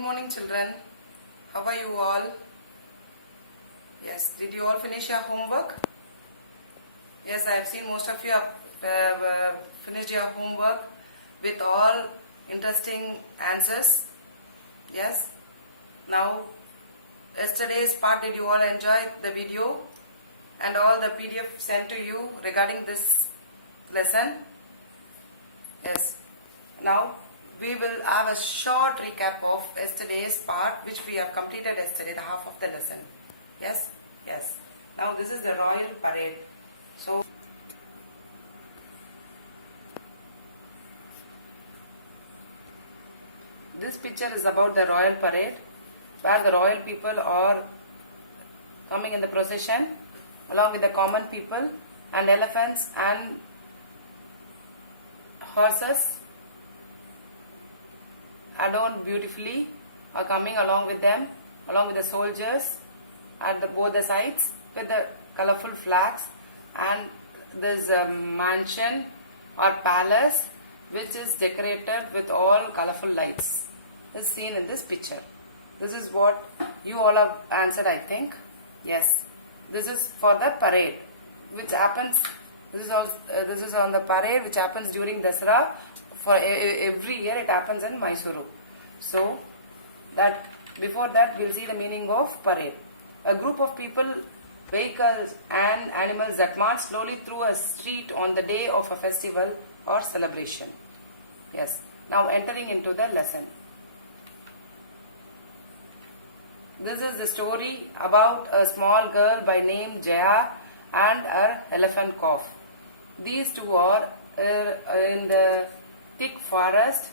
morning, children. How are you all? Yes, did you all finish your homework? Yes, I have seen most of you have finished your homework with all interesting answers. Yes. Now, yesterday's part, did you all enjoy the video and all the PDF sent to you regarding this lesson? Yes. Now, we will have a short recap of yesterday's part which we have completed yesterday, the half of the lesson. Yes? Yes. Now, this is the Royal Parade. So, this picture is about the Royal Parade where the royal people are coming in the procession along with the common people and elephants and horses adorned beautifully are coming along with them, along with the soldiers at both the sides with the colorful flags, and this mansion or palace which is decorated with all colorful lights is seen in this picture. This is what you all have answered, I think. Yes, this is for the parade which happens. This is on the parade which happens during Dasara. For every year it happens in Mysuru. So that before that we'll see the meaning of parade. A group of people, vehicles and animals that march slowly through a street on the day of a festival or celebration. Yes. Now entering into the lesson. This is the story about a small girl by name Jaya and her elephant calf. These two are in the thick forest.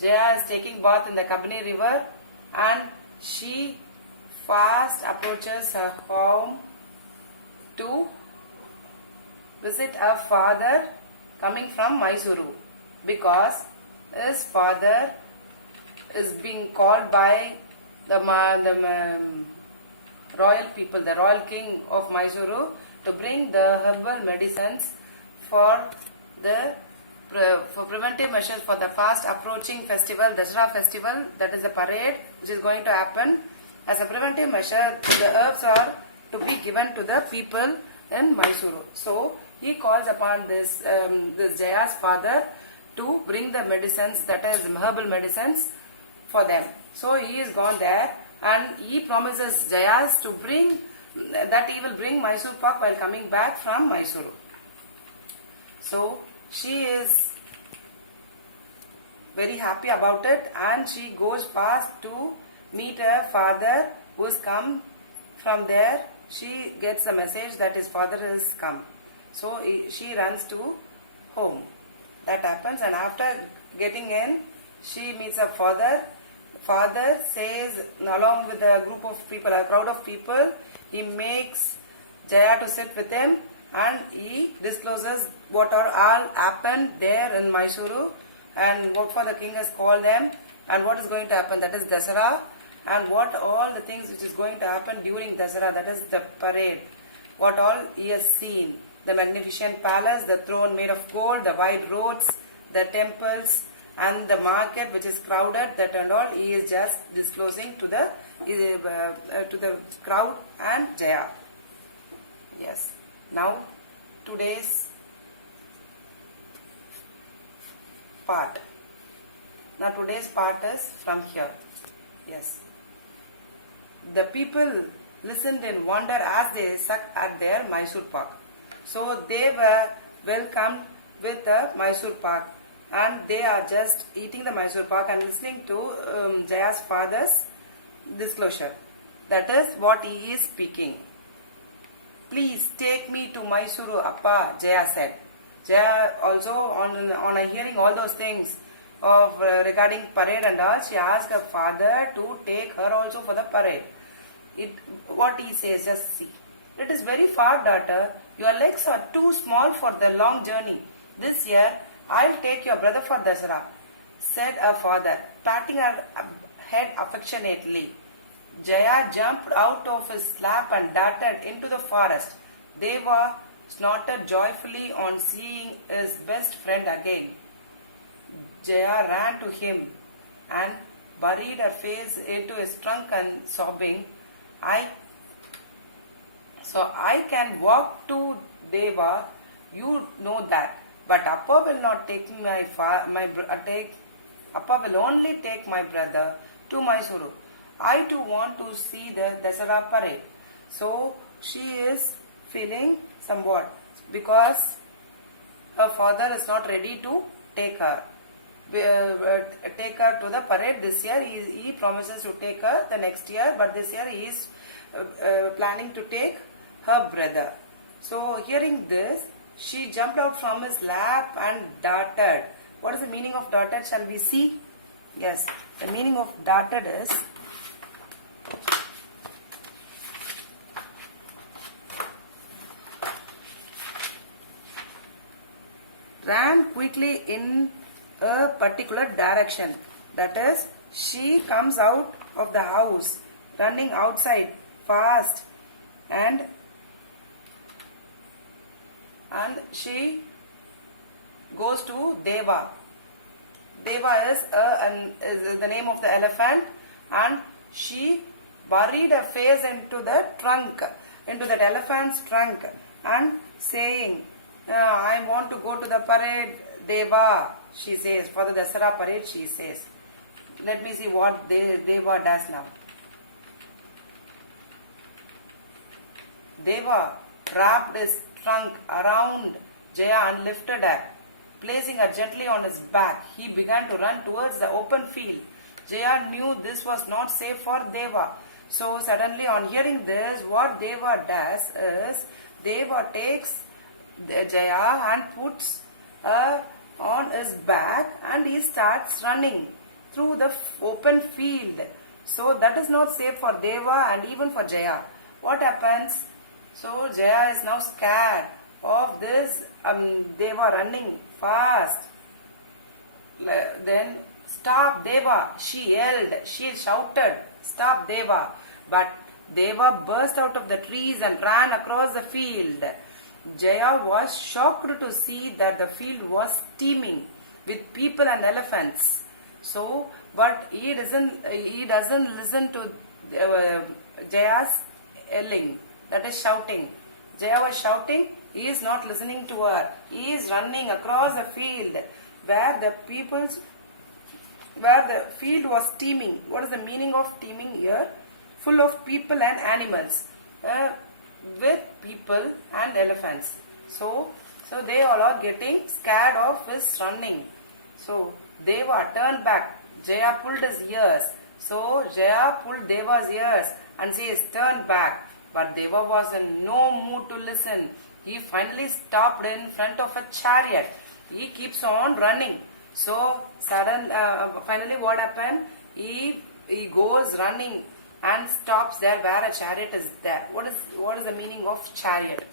Jaya is taking bath in the Kabini river and she fast approaches her home to visit her father coming from Mysuru, because his father is being called by the royal people, the royal king of Mysuru, to bring the herbal medicines for preventive measures for the fast approaching festival, Dasara festival, that is the parade which is going to happen. As a preventive measure, the herbs are to be given to the people in Mysuru. So he calls upon this Jaya's father to bring the medicines, that is herbal medicines, for them. So he is gone there and he promises Jayas to bring, that he will bring Mysore Pak while coming back from Mysuru. So she is very happy about it and she goes fast to meet her father who has come from there. She gets a message that his father has come. So she runs to home. That happens, and after getting in, she meets her father. Father says, along with a group of people, a crowd of people, he makes Jaya to sit with him and he discloses what all happened there in Mysuru and what for the king has called them and what is going to happen, that is Dasara, and what all the things which is going to happen during Dasara, that is the parade, what all he has seen, the magnificent palace, the throne made of gold, the wide roads, the temples and the market which is crowded, that and all he is just disclosing to the crowd and Jaya. Yes. Now today's part. Now today's part is from here. Yes. The people listened in wonder as they sucked at their Mysore Pak. So they were welcomed with the Mysore Pak and they are just eating the Mysore Pak and listening to Jaya's father's disclosure. That is what he is speaking. Please take me to Mysuru, Appa, Jaya said. Jaya also, on hearing all those things of regarding parade and all, she asked her father to take her also for the parade. What he says, just see. It is very far, daughter. Your legs are too small for the long journey. This year, I'll take your brother for Dasara, said her father, patting her head affectionately. Jaya jumped out of his lap and darted into the forest. Deva snorted joyfully on seeing his best friend again. Jaya ran to him and buried her face into his trunk and sobbing, I can walk to Deva, you know that. But Appa will not take Appa will only take my brother to Mysuru. I too want to see the Dasara parade. So she is feeling somewhat because her father is not ready to take her. Take her to the parade this year. He promises to take her the next year, but this year he is planning to take her brother. So hearing this, she jumped out from his lap and darted. What is the meaning of darted? Shall we see? Yes, the meaning of darted is ran quickly in a particular direction. That is, she comes out of the house running outside fast and she goes to Deva. Deva is the name of the elephant, and she buried her face into the trunk, into that elephant's trunk, and saying, I want to go to the parade, Deva, she says. For the Dasara parade, she says. Let me see what Deva does now. Deva wrapped his trunk around Jaya and lifted her. Placing her gently on his back, he began to run towards the open field. Jaya knew this was not safe for Deva. So suddenly on hearing this, what Deva does is, Deva takes Jaya and puts her on his back and he starts running through the open field. So that is not safe for Deva and even for Jaya. What happens? So Jaya is now scared of this Deva running fast. Then, stop Deva, she yelled, she shouted, stop Deva. But Deva burst out of the trees and ran across the field. Jaya was shocked to see that the field was steaming with people and elephants. So, but he doesn't listen to Jaya's yelling, that is shouting. Jaya was shouting, he is not listening to her. He is running across the field where the field was steaming. What is the meaning of steaming here? Full of people and animals. With people and elephants. So they all are getting scared of his running. So Deva turned back. Jaya pulled his ears. So Jaya pulled Deva's ears and says, turn back. But Deva was in no mood to listen. He finally stopped in front of a chariot. He keeps on running. So finally what happened? He goes running and stops there where a chariot is there. What is the meaning of chariot?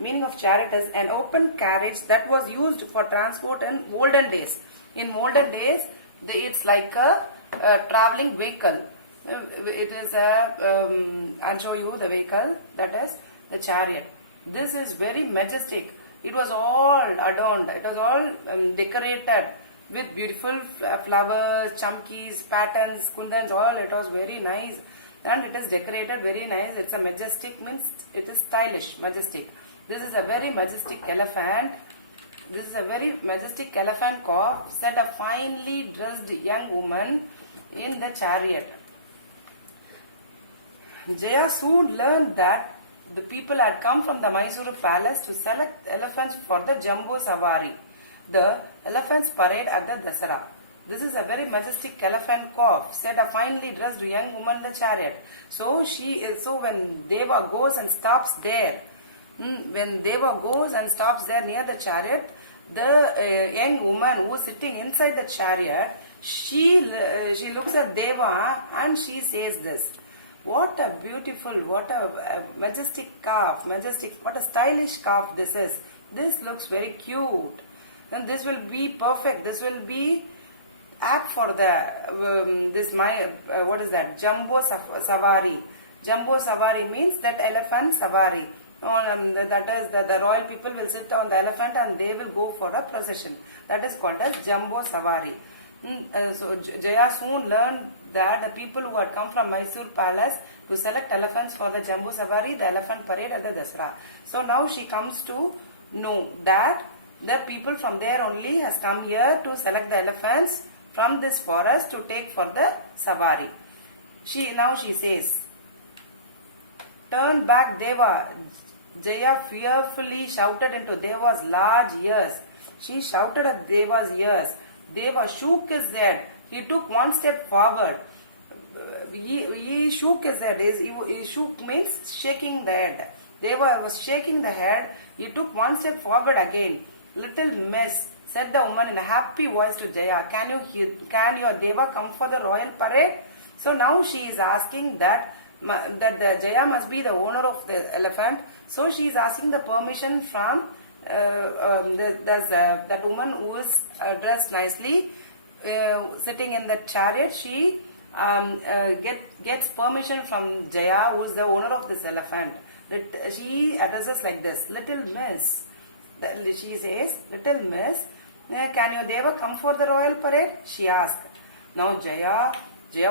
Meaning of chariot is an open carriage that was used for transport in olden days. In olden days, it's like a traveling vehicle. It is I'll show you the vehicle, that is the chariot. This is very majestic. It was all adorned. It was all decorated with beautiful flowers, chamkis, patterns, kundans, all. It was very nice. And it is decorated very nice. It's a majestic, means it is stylish, majestic. This is a very majestic elephant. This is a very majestic elephant calf, said a finely dressed young woman in the chariot. Jaya soon learned that the people had come from the Mysuru palace to select elephants for the Jumbo Savari, the elephants parade at the Dasara. This is a very majestic elephant calf, said a finely dressed young woman in the chariot. So when Deva goes and stops there, near the chariot, the young woman who is sitting inside the chariot, she looks at Deva and she says this. What a beautiful, what a majestic calf, what a stylish calf this is. This looks very cute. And this will be perfect. This will be apt for the, what is that? Jumbo Savari. Jumbo Savari means that elephant Savari. That is, the royal people will sit on the elephant and they will go for a procession. That is called as Jumbo Savari. So Jaya soon learned that the people who had come from Mysore palace to select elephants for the Jambu Safari, the elephant parade at the Dasra. So now she comes to know that the people from there only has come here to select the elephants from this forest to take for the Safari. Now she says, "Turn back, Deva." Jaya fearfully shouted into Deva's large ears. She shouted at Deva's ears. Deva shook his head. He took one step forward. He shook his head. He shook means shaking the head. Deva was shaking the head. He took one step forward again. "Little miss," said the woman in a happy voice to Jaya, can your Deva come for the royal parade? So now she is asking that the Jaya must be the owner of the elephant. So she is asking the permission from that woman who is dressed nicely, sitting in the chariot. She gets permission from Jaya, who is the owner of this elephant. She addresses like this: "Little miss." She says, "Little miss, can your Deva come for the royal parade?" she asked. Now Jaya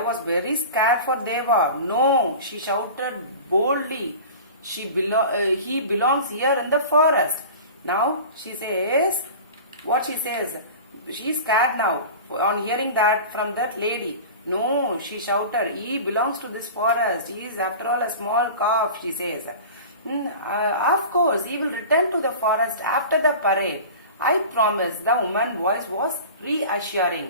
was very scared for Deva. "No," she shouted boldly. He belongs here in the forest. Now she says, what she says? She is scared now on hearing that from that lady. "No," she shouted, "he belongs to this forest. He is after all a small calf," she says. "Of course, he will return to the forest after the parade. I promise." The woman's voice was reassuring.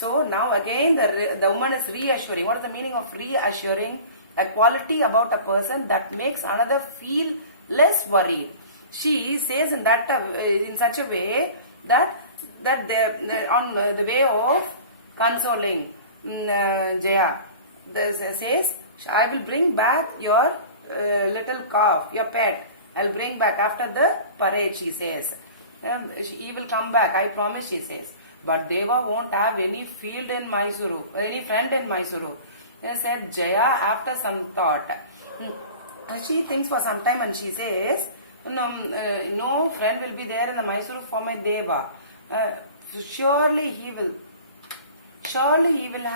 So now again the woman is reassuring. What is the meaning of reassuring? A quality about a person that makes another feel less worried. She says in such a way that on the way of consoling Jaya. Says, "I will bring back your little calf, your pet. I'll bring back after the parade," she says. He will come back, I promise, she says. But Deva won't have any friend in Mysuru. Said Jaya after some thought. She thinks for some time and she says, no friend will be there in the Mysuru for my Deva. Surely he will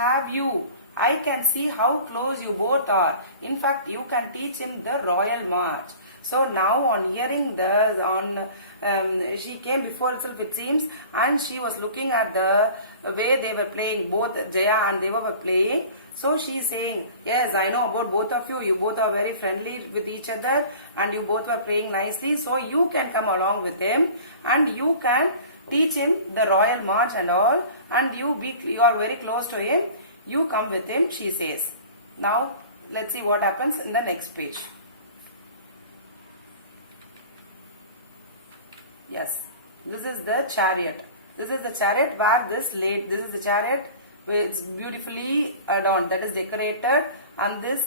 have you. I can see how close you both are. In fact, you can teach him the royal march. So now on hearing she came before itself, it seems, and she was looking at the way they were playing, both Jaya and Deva were playing. So she is saying, "Yes, I know about both of you. You both are very friendly with each other and you both were playing nicely. So you can come along with him and you can teach him the royal march and all, and you are very close to him. You come with him," she says. Now let's see what happens in the next page. Yes, this is the chariot. This is the chariot where this is the chariot where it's beautifully adorned, that is decorated, and the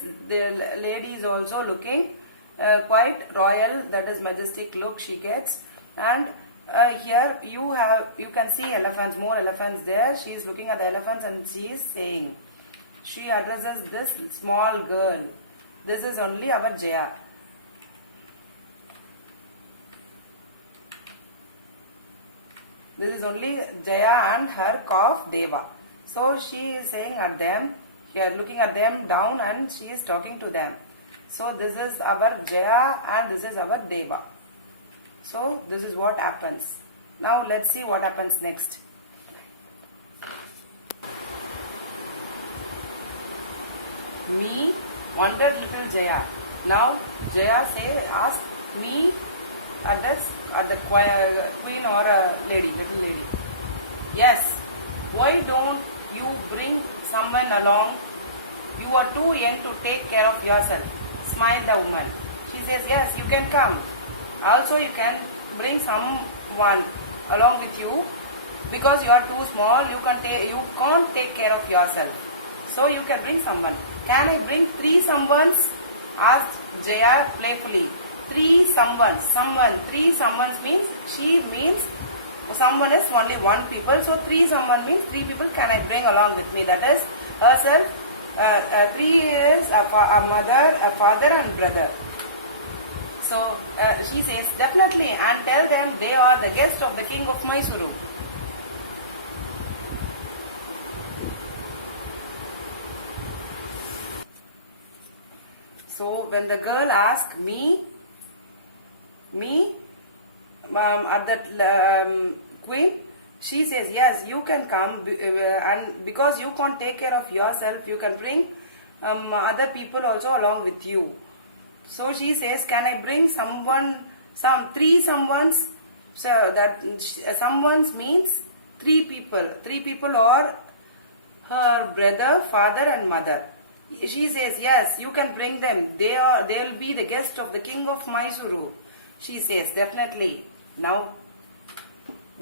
lady is also looking quite royal, that is majestic look she gets. And here you can see elephants, more elephants there. She is looking at the elephants and she is saying, she addresses this small girl. This is only our Jaya. This is only Jaya and her calf Deva. So she is saying at them, here looking at them down, and she is talking to them. So this is our Jaya and this is our Deva. So this is what happens. Now let's see what happens next. Me wondered little Jaya. Now Jaya asked me at the queen or a little lady. Yes, why don't you bring someone along? You are too young to take care of yourself, smiled the woman. She says, yes, you can come. Also, you can bring someone along with you because you are too small. You can't take care of yourself. So you can bring someone. Can I bring 3 someones? Asked Jaya playfully. 3 someones. 3 someones means someone is only 1 people. So 3 someone means 3 people can I bring along with me. That is herself. 3 is a mother, a father and brother. So she says, definitely, and tell them they are the guests of the king of Mysuru. So when the girl asked me, at that queen, she says, yes, you can come, and because you can't take care of yourself, you can bring other people also along with you. So she says, can I bring three someones? So that someones means three people or her brother, father and mother. She says, yes, you can bring them. They'll be the guest of the king of Mysuru. She says, definitely. Now,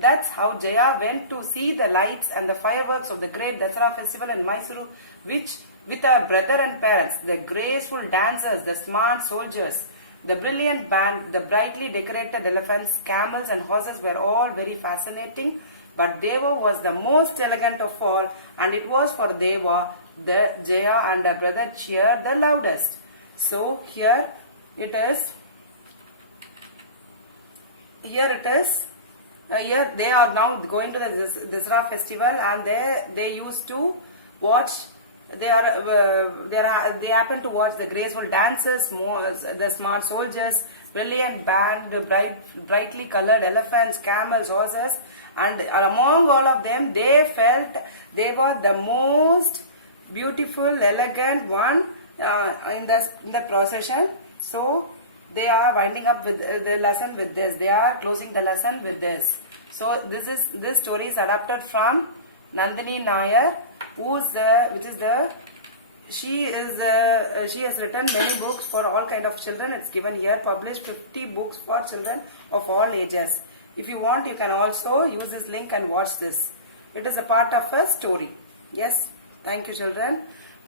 that's how Jaya went to see the lights and the fireworks of the great Dasara festival in Mysuru, which with her brother and parents, the graceful dancers, the smart soldiers, the brilliant band, the brightly decorated elephants, camels and horses were all very fascinating. But Deva was the most elegant of all, and it was for Deva that Jaya and her brother cheered the loudest. So here it is. Here they are now going to the Dasara festival, and they used to watch. They happen to watch the graceful dances, the smart soldiers, brilliant band, brightly colored elephants, camels, horses, and among all of them, they felt they were the most beautiful, elegant one in the procession. So they are winding up with the lesson with this. They are closing the lesson with this. So this story is adapted from Nandini Nair, she has written many books for all kind of children. It's given here, published 50 books for children of all ages. If you want, you can also use this link and watch this. It is a part of a story. Yes, thank you children.